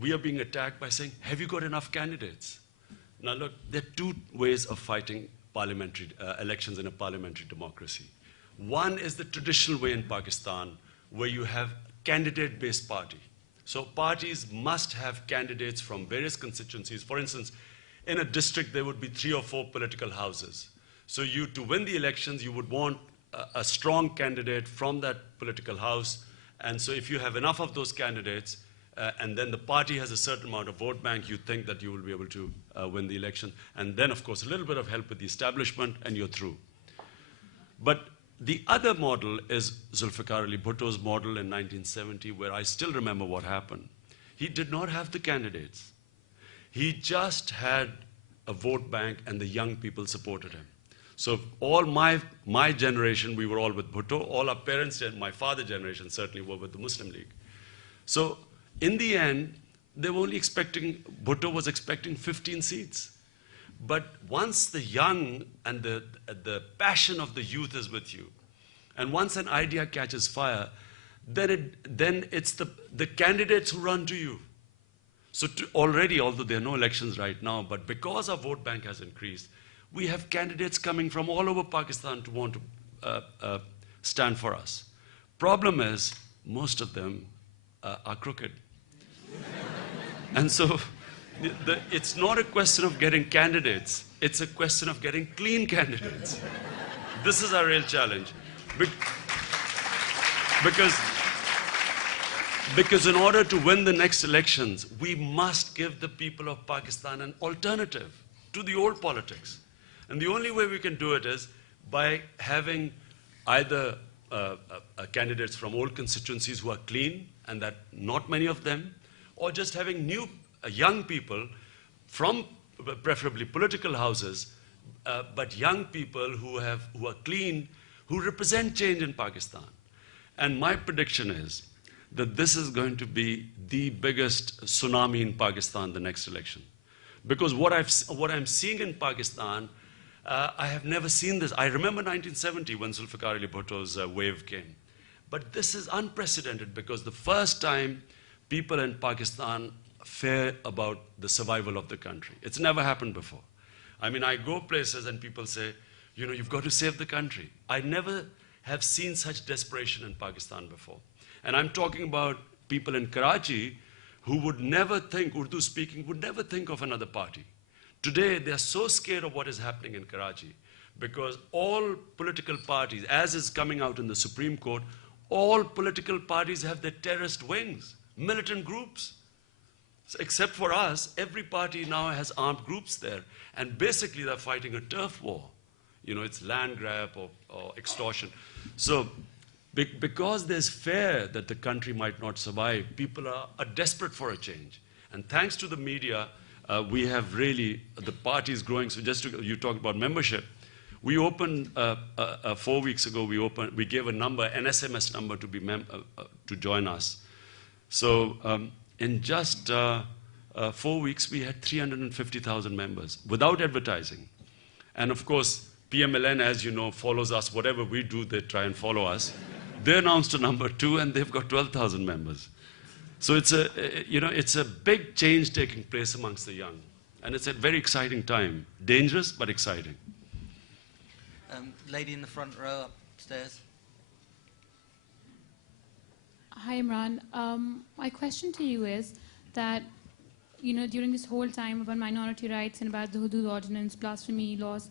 we are being attacked by saying, have you got enough candidates? Now look, there are two ways of fighting parliamentary elections in a parliamentary democracy. One is the traditional way in Pakistan, where you have candidate-based party. So parties must have candidates from various constituencies. For instance, in a district, there would be 3 or 4 political houses. So to win the elections, you would want a strong candidate from that political house. And so if you have enough of those candidates, and then the party has a certain amount of vote bank, you think that you will be able to win the election. And then, of course, a little bit of help with the establishment, and you're through. But the other model is Zulfikar Ali Bhutto's model in 1970, where I still remember what happened. He did not have the candidates. He just had a vote bank, and the young people supported him. So all my generation, we were all with Bhutto. All our parents, my father's generation, certainly were with the Muslim League. So in the end, they were only expecting, Bhutto was expecting 15 seats. But once the young and the passion of the youth is with you, and once an idea catches fire, then it's the candidates who run to you. So already, although there are no elections right now, but because our vote bank has increased, we have candidates coming from all over Pakistan to want to stand for us. Problem is, most of them are crooked. And so it's not a question of getting candidates, it's a question of getting clean candidates. This is our real challenge. Because in order to win the next elections, we must give the people of Pakistan an alternative to the old politics. And the only way we can do it is by having either candidates from old constituencies who are clean, and that not many of them, or just having new young people from preferably political houses, but young people who are clean, who represent change in Pakistan. And my prediction is that this is going to be the biggest tsunami in Pakistan the next election. Because what I'm seeing in Pakistan, I have never seen this. I remember 1970 when Zulfikar Ali Bhutto's wave came. But this is unprecedented because the first time people in Pakistan fear about the survival of the country. It's never happened before. I mean, I go places and people say, you know, you've got to save the country. I never have seen such desperation in Pakistan before. And I'm talking about people in Karachi who would never think, Urdu speaking, would never think of another party. Today, they're so scared of what is happening in Karachi because all political parties, as is coming out in the Supreme Court, all political parties have their terrorist wings, militant groups. So except for us, every party now has armed groups there. And basically, they're fighting a turf war. You know, it's land grab or extortion. So because there's fear that the country might not survive, people are desperate for a change. And thanks to the media, we have really, the party is growing. So just you talked about membership. We opened, 4 weeks ago, we gave a number, an SMS number to join us. So in just 4 weeks, we had 350,000 members without advertising. And of course, PMLN, as you know, follows us. Whatever we do, they try and follow us. They announced a number 2, and they've got 12,000 members. So it's a big change taking place amongst the young. And it's a very exciting time. Dangerous, but exciting. Lady in the front row upstairs. Hi, Imran. My question to you is that, you know, during this whole time about minority rights and about the Hudud Ordinance, blasphemy laws,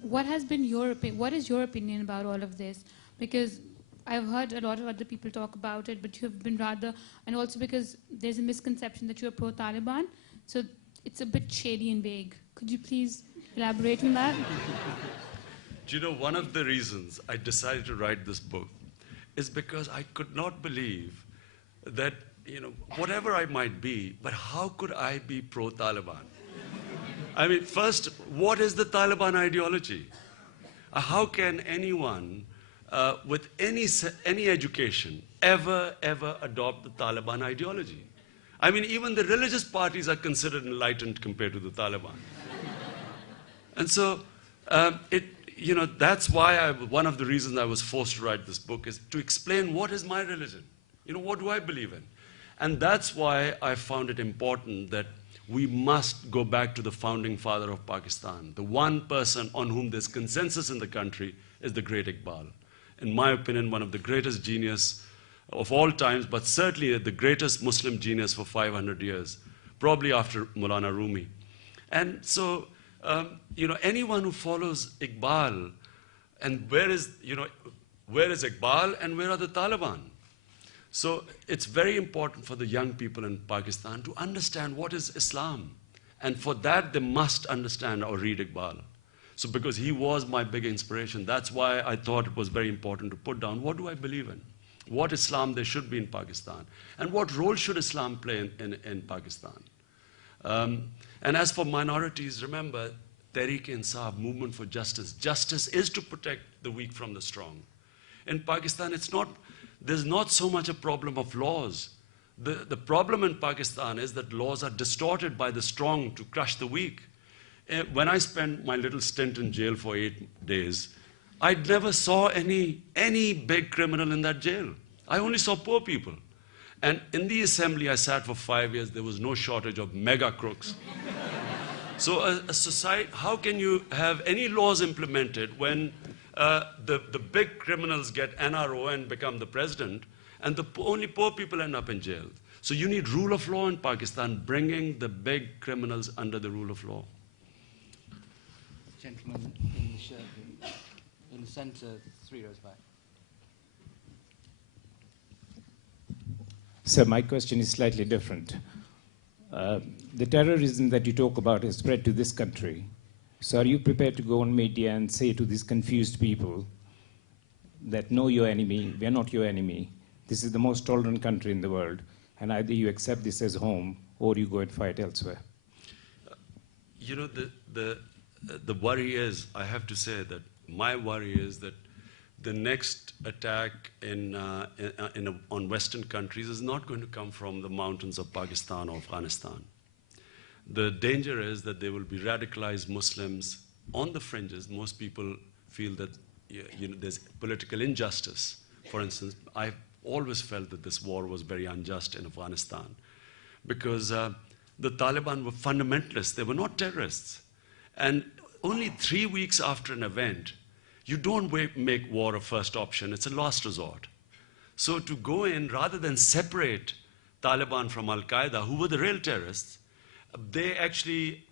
what is your opinion about all of this? Because I've heard a lot of other people talk about it, but you have been rather, and also because there's a misconception that you're pro-Taliban, so it's a bit shady and vague. Could you please elaborate on that? Do you know, one of the reasons I decided to write this book is because I could not believe that, you know, whatever I might be, but how could I be pro-Taliban? I mean, first, what is the Taliban ideology? How can anyone with any education ever adopt the Taliban ideology? I mean, even the religious parties are considered enlightened compared to the Taliban. And so, you know, that's why one of the reasons I was forced to write this book is to explain what is my religion. You know, what do I believe in? And that's why I found it important that we must go back to the founding father of Pakistan. The one person on whom there's consensus in the country is the great Iqbal. In my opinion, one of the greatest genius of all times, but certainly the greatest Muslim genius for 500 years, probably after Maulana Rumi. And so, anyone who follows Iqbal, and where is Iqbal and where are the Taliban? So it's very important for the young people in Pakistan to understand what is Islam. And for that, they must understand or read Iqbal. So because he was my big inspiration, that's why I thought it was very important to put down, what do I believe in? What Islam there should be in Pakistan? And what role should Islam play in Pakistan? And as for minorities, remember, Tehreek-e-Insaf, movement for justice. Justice is to protect the weak from the strong. In Pakistan, there's not so much a problem of laws. The problem in Pakistan is that laws are distorted by the strong to crush the weak. When I spent my little stint in jail for 8 days, I never saw any big criminal in that jail. I only saw poor people. And in the assembly I sat for 5 years, there was no shortage of mega crooks. So a society, how can you have any laws implemented when the big criminals get NRO and become the president, and the only poor people end up in jail? So you need rule of law in Pakistan, bringing the big criminals under the rule of law. Gentleman in the shirt, in the center, 3 rows back. Sir, my question is slightly different. The terrorism that you talk about is spread to this country. So are you prepared to go on media and say to these confused people that know your enemy, we are not your enemy, this is the most tolerant country in the world, and either you accept this as home or you go and fight elsewhere? The worry is, I have to say that my worry is that the next attack on Western countries is not going to come from the mountains of Pakistan or Afghanistan. The danger is that there will be radicalized Muslims on the fringes. Most people feel that there's political injustice. For instance, I've always felt that this war was very unjust in Afghanistan because the Taliban were fundamentalists. They were not terrorists. And only 3 weeks after an event, you don't make war a first option. It's a last resort. So to go in, rather than separate Taliban from Al-Qaeda, who were the real terrorists, they actually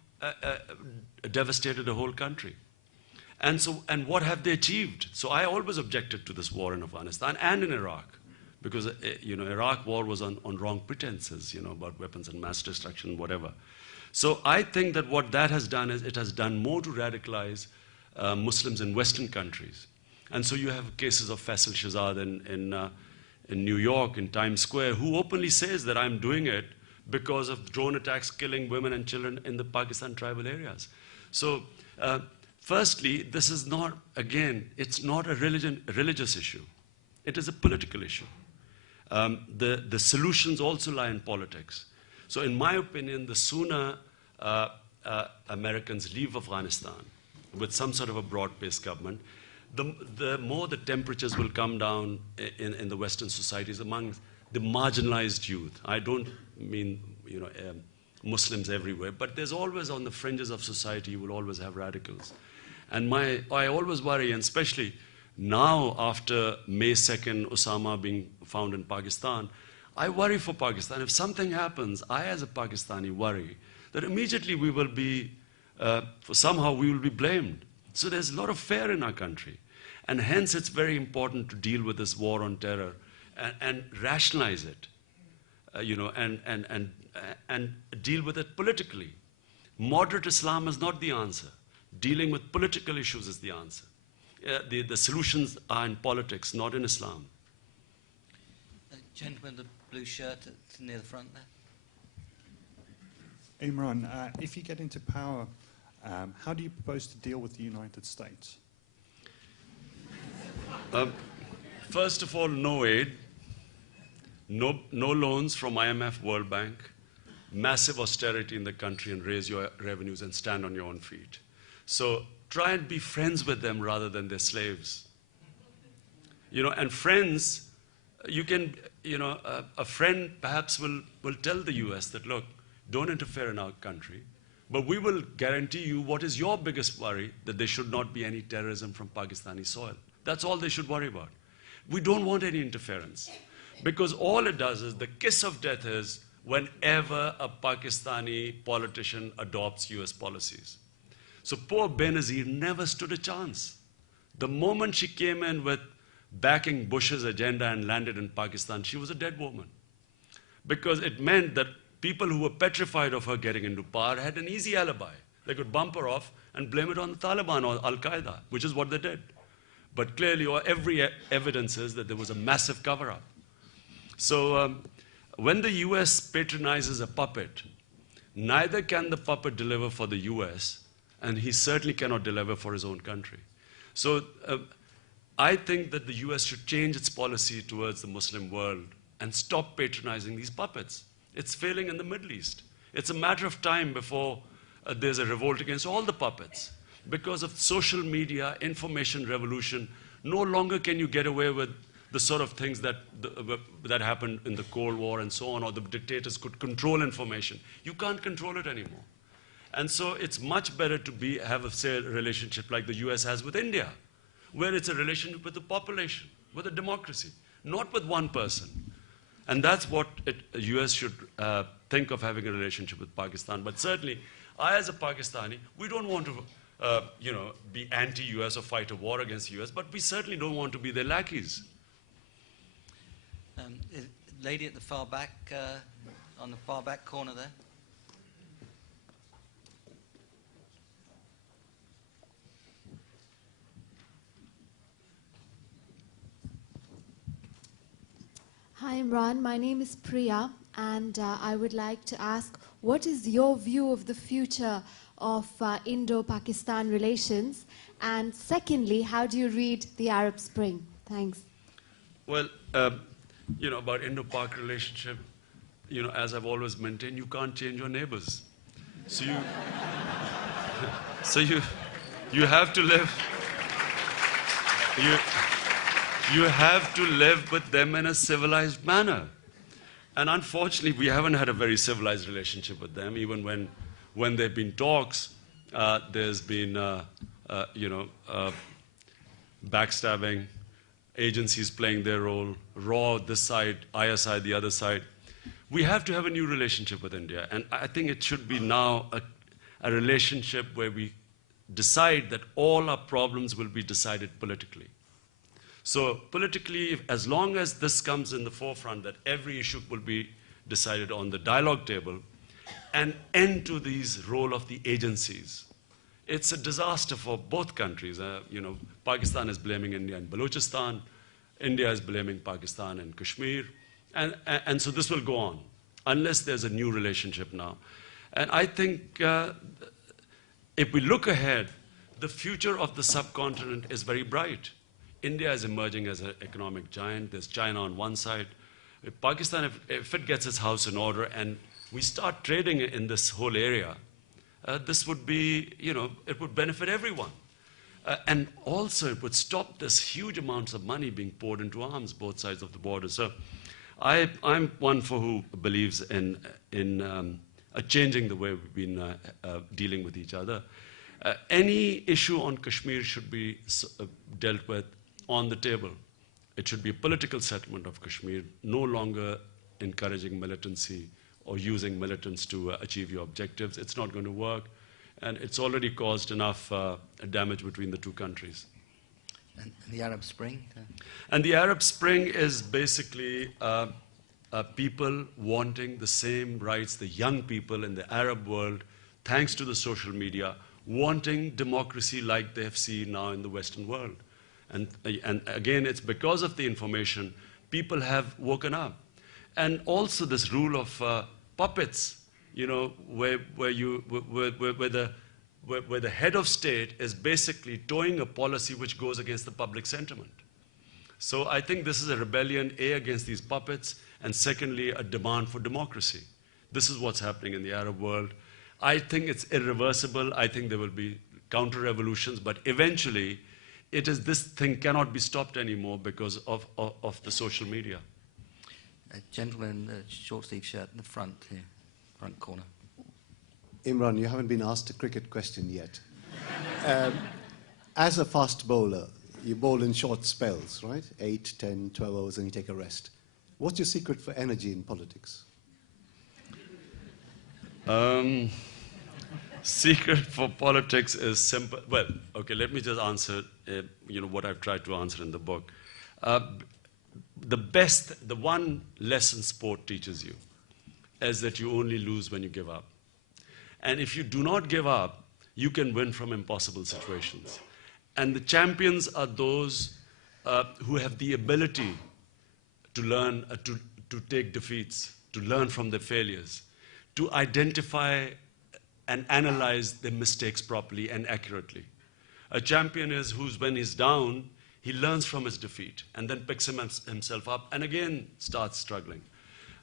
devastated the whole country. And what have they achieved? So I always objected to this war in Afghanistan and in Iraq, because Iraq war was on wrong pretenses, about weapons and mass destruction, whatever. So I think that what that has done is it has done more to radicalize Muslims in Western countries. And so you have cases of Faisal Shahzad in New York, in Times Square, who openly says that I'm doing it because of drone attacks killing women and children in the Pakistan tribal areas. So firstly, this is not, again, it's not a religious issue. It is a political issue. The solutions also lie in politics. So in my opinion, the sooner Americans leave Afghanistan with some sort of a broad-based government, the more the temperatures will come down in the Western societies among the marginalized youth. I don't mean Muslims everywhere, but there's always on the fringes of society, you will always have radicals. And I always worry, and especially now after May 2nd, Osama being found in Pakistan, I worry for Pakistan. If something happens, I as a Pakistani worry that immediately we will be, somehow we will be blamed. So there's a lot of fear in our country. And hence it's very important to deal with this war on terror and rationalize it, and deal with it politically. Moderate Islam is not the answer. Dealing with political issues is the answer. The solutions are in politics, not in Islam. Gentleman in the blue shirt near the front there. Imran, if you get into power, how do you propose to deal with the United States? First of all, no aid, no loans from IMF, World Bank, massive austerity in the country and raise your revenues and stand on your own feet. So try and be friends with them rather than their slaves. And friends, you can, a friend perhaps will tell the US that, look, don't interfere in our country, but we will guarantee you what is your biggest worry, that there should not be any terrorism from Pakistani soil. That's all they should worry about. We don't want any interference, because all it does is, the kiss of death is whenever a Pakistani politician adopts US policies. So poor Benazir never stood a chance. The moment she came in with backing Bush's agenda and landed in Pakistan, she was a dead woman. Because it meant that people who were petrified of her getting into power had an easy alibi. They could bump her off and blame it on the Taliban or Al-Qaeda, which is what they did. But clearly, every evidence is that there was a massive cover-up. So when the US patronizes a puppet, neither can the puppet deliver for the US, and he certainly cannot deliver for his own country. So I think that the US should change its policy towards the Muslim world and stop patronizing these puppets. It's failing in the Middle East. It's a matter of time before there's a revolt against all the puppets. Because of social media, information revolution, no longer can you get away with the sort of things that happened in the Cold War and so on, or the dictators could control information. You can't control it anymore. And so it's much better to have a relationship like the US has with India, where it's a relationship with the population, with a democracy, not with one person. And that's what the US should think of, having a relationship with Pakistan. But certainly, I as a Pakistani, we don't want to be anti-US or fight a war against the US, but we certainly don't want to be their lackeys. Lady at the far back, on the far back corner there. Hi Imran, my name is Priya, and I would like to ask, what is your view of the future of Indo-Pakistan relations? And secondly, how do you read the Arab Spring? Thanks. Well, about Indo-Pak relationship, as I've always maintained, you can't change your neighbors. So you have to live. You have to live with them in a civilized manner. And unfortunately, we haven't had a very civilized relationship with them. Even when there have been talks, there's been, backstabbing, agencies playing their role, RAW this side, ISI the other side. We have to have a new relationship with India. And I think it should be now a relationship where we decide that all our problems will be decided politically. So politically, as long as this comes in the forefront, that every issue will be decided on the dialogue table, and end to these role of the agencies. It's a disaster for both countries. Pakistan is blaming India in Balochistan. India is blaming Pakistan in Kashmir. And so this will go on, unless there's a new relationship now. And I think if we look ahead, the future of the subcontinent is very bright. India is emerging as an economic giant. There's China on one side. Pakistan, if it gets its house in order and we start trading in this whole area, this would be, it would benefit everyone. And also it would stop this huge amounts of money being poured into arms, both sides of the border. So I'm one who believes in changing the way we've been dealing with each other. Any issue on Kashmir should be dealt with on the table. It should be a political settlement of Kashmir, no longer encouraging militancy or using militants to achieve your objectives. It's not going to work, and it's already caused enough damage between the two countries. And the Arab Spring? And the Arab Spring is basically people wanting the same rights, the young people in the Arab world, thanks to the social media, wanting democracy like they have seen now in the Western world. And again, it's because of the information, people have woken up. And also this rule of puppets, where the head of state is basically towing a policy which goes against the public sentiment. So I think this is a rebellion, A, against these puppets, and secondly, a demand for democracy. This is what's happening in the Arab world. I think it's irreversible. I think there will be counter-revolutions, but eventually, this thing cannot be stopped anymore because of the social media. A gentleman, short sleeve shirt in the front here. front corner. Imran, you haven't been asked a cricket question yet. As a fast bowler, you bowl in short spells, right? 8, 10, 12 hours, and you take a rest. What's your secret for energy in politics? Secret for politics is simple. Well, okay, let me just answer what I've tried to answer in the book. The one lesson sport teaches you is that you only lose when you give up. And if you do not give up, you can win from impossible situations. And the champions are those who have the ability to learn, to take defeats, to learn from their failures, to identify and analyze their mistakes properly and accurately. A champion is who's, when he's down, he learns from his defeat and then picks himself up and again starts struggling.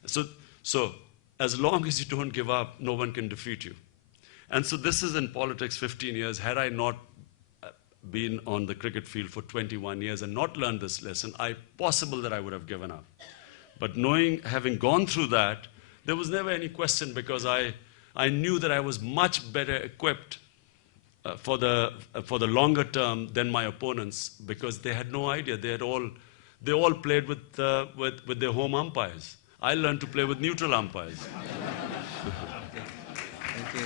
So as long as you don't give up, no one can defeat you. And so this is in politics 15 years. Had I not been on the cricket field for 21 years and not learned this lesson, possible that I would have given up. But having gone through that, there was never any question, because I knew that I was much better equipped for the longer term than my opponents, because they had no idea. They all played with their home umpires. I learned to play with neutral umpires. Thank you.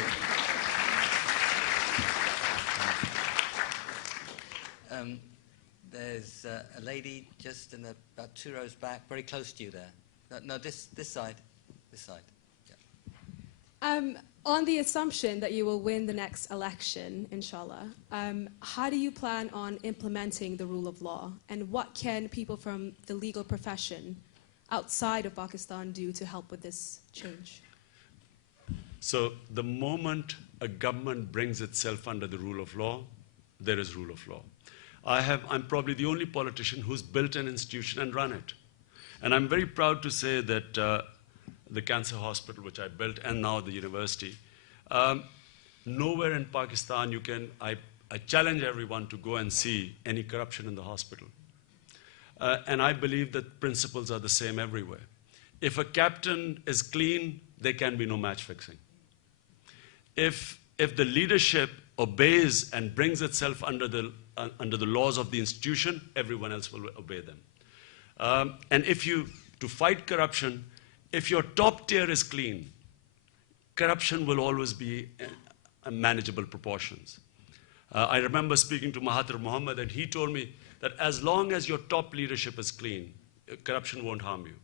There's a lady just in about 2 rows back, very close to you there. No, this side. This side. Yeah. On the assumption that you will win the next election, inshallah, how do you plan on implementing the rule of law? And what can people from the legal profession outside of Pakistan do to help with this change? So the moment a government brings itself under the rule of law, there is rule of law. I'm probably the only politician who's built an institution and run it. And I'm very proud to say that the cancer hospital, which I built, and now the university, nowhere in Pakistan I challenge everyone to go and see any corruption in the hospital. And I believe that principles are the same everywhere. If a captain is clean, there can be no match fixing. If the leadership obeys and brings itself under the laws of the institution, everyone else will obey them. And to fight corruption, if your top tier is clean, corruption will always be in manageable proportions. I remember speaking to Mahathir Mohamad, and he told me that as long as your top leadership is clean, corruption won't harm you.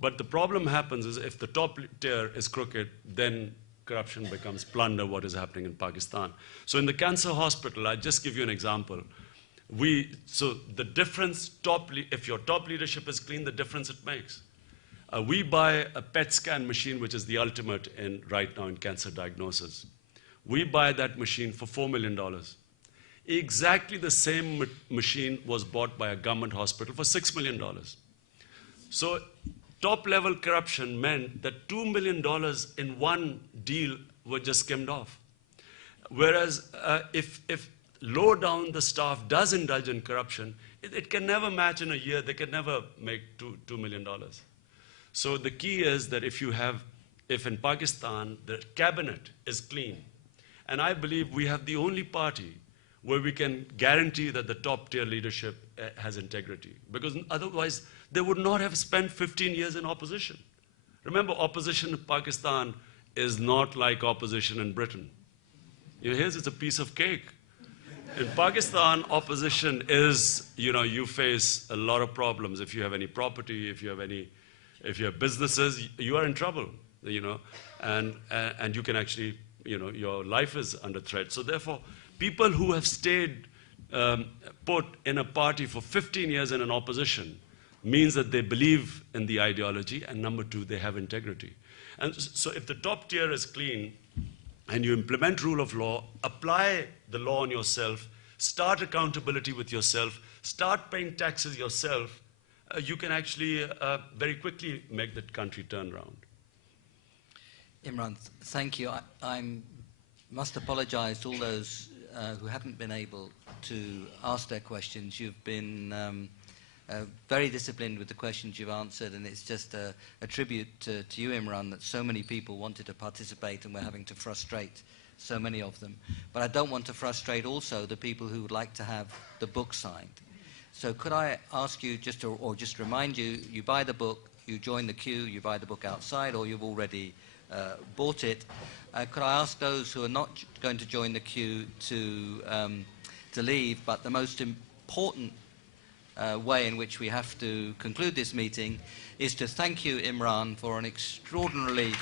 But the problem happens is if the top tier is crooked, then corruption becomes plunder, what is happening in Pakistan. So in the cancer hospital, I'll just give you an example. So the difference, if your top leadership is clean, the difference it makes. We buy a PET scan machine, which is the ultimate right now in cancer diagnosis. We buy that machine for $4 million. Exactly the same machine was bought by a government hospital for $6 million. So top-level corruption meant that $2 million in one deal were just skimmed off. Whereas if low down the staff does indulge in corruption, it can never match in a year. They can never make $2 million. So the key is that if in Pakistan the cabinet is clean, and I believe we have the only party where we can guarantee that the top-tier leadership has integrity. Because otherwise, they would not have spent 15 years in opposition. Remember, opposition in Pakistan is not like opposition in Britain. Here's it's a piece of cake. In Pakistan, opposition is, you face a lot of problems. If you have any property, if you have businesses, you are in trouble, and you can actually, your life is under threat. So therefore, people who have stayed put in a party for 15 years in an opposition means that they believe in the ideology, and number two, they have integrity. And so if the top tier is clean and you implement rule of law, apply the law on yourself, start accountability with yourself, start paying taxes yourself, you can actually very quickly make that country turn around. Imran, thank you. I must apologize to all those who haven't been able to ask their questions. You've been very disciplined with the questions you've answered, and it's just a tribute to you, Imran, that so many people wanted to participate and we're having to frustrate so many of them. But I don't want to frustrate also the people who would like to have the book signed. So could I ask you just to, or just remind you, you buy the book, you join the queue, you buy the book outside, or you've already bought it. Could I ask those who are not going to join the queue to leave, but the most important way in which we have to conclude this meeting is to thank you, Imran, for an extraordinarily